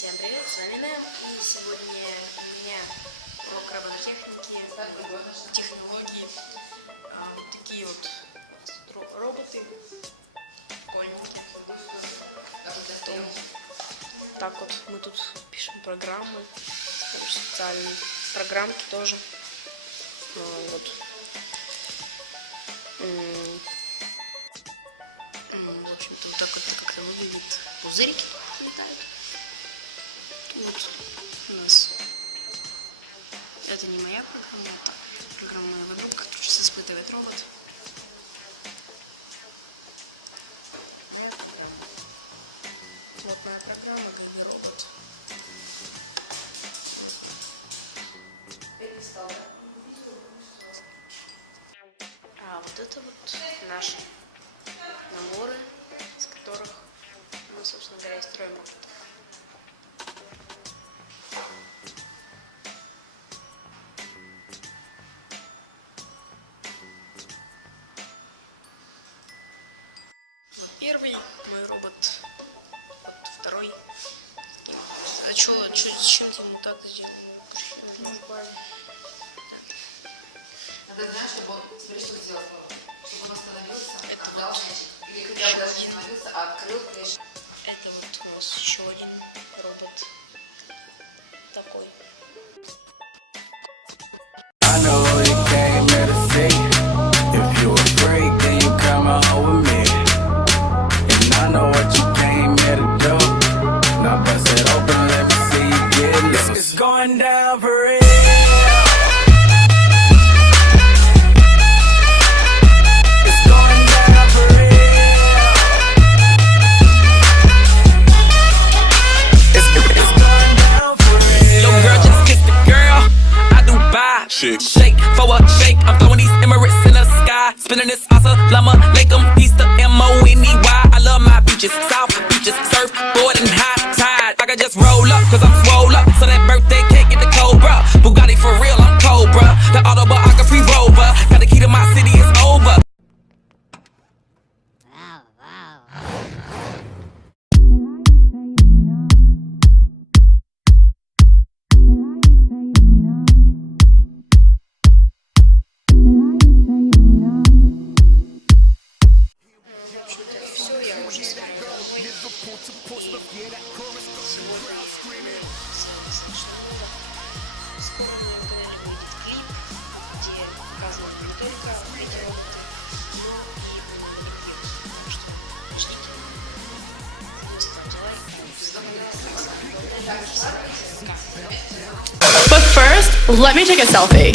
Всем привет, с вами Нэм, и сегодня у меня урок робототехники, технологии, вот такие вот роботы, прикольненькие. Так вот мы тут пишем программы, специальные программки тоже. Вот. В общем-то, вот так вот как-то выглядит. Пузырики летают. Вот у нас. Это не моя программа, это программа моего друга, который сейчас испытывает робот. Вот моя программа, Гайми робот. А вот это вот наши наборы, из которых мы, собственно говоря, и строим робот. Вот первый мой робот, вот второй. А чем ему так сделал? Надо знать, чтобы он, смотри, что сделал, чтобы он остановился, это отдал вот мяч. Или когда он даже остановился, а открыл клеш. Это вот у нас еще один робот такой. I know you came here to see. If you a freak, then you come out with me. And I know what you came here to do. Now bust it open, let me see you get loose. It's going down for real. It's going down for real. It's going down for real. Yo, girl, just kiss the girl. I do buy. Shake for a shake. I'm throwing these Emirates in the sky. Spinning this Assalamu alaikum. Easter M-O-N-E-Y. I love my beaches. South beaches. Surfboard and high tide. I can just roll up, cause I'm swole up. So that birthday cake get the Cobra. Bugatti for real, I'm Cobra. The autobiography rover. Got the key to my city, it's over. Все, я уже с вами домой. Сегодня достаточно много. Скоро на моем канале выйдет клип, где показана не только эти роботы, но и много других. Так что ждите. Не ставьте лайк. But first, let me take a selfie.